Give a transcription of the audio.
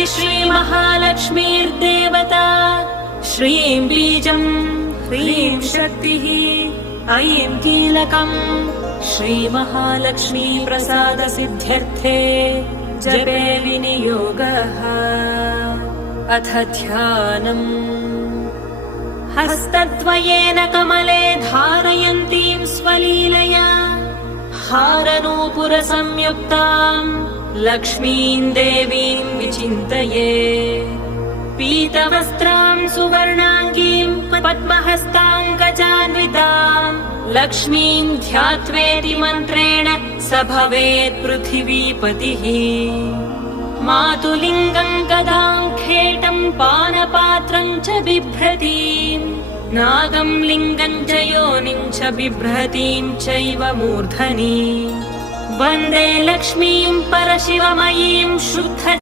साक्षादिति श्रीमहालक्ष्मीर्देवता। श्रीं बीजं ह्रीं शक्तिः ऐं कीलकम् श्रीमहालक्ष्मी प्रसादसिद्ध्यर्थे जपे विनियोगः। अथ ध्यानम्। हस्तद्वयेन कमले धारयन्तीं स्वलीलया हारनूपुरसंयुक्ताम् लक्ष्मीं देवीं विचिन्तये। पीतवस्त्रां सुवर्णाङ्गीं पद्महस्ताङ्कजान्विताम् लक्ष्मीं ध्यात्वेति मन्त्रेण स भवेत् पृथिवीपतिः। मातुलिङ्गं गदां खेटं पानपात्रं च बिभ्रतीम् नागं लिङ्गं च योनिं च बिभ्रतीं चैव मूर्धनि। वन्दे लक्ष्मीं परशिवमयीं शुद्ध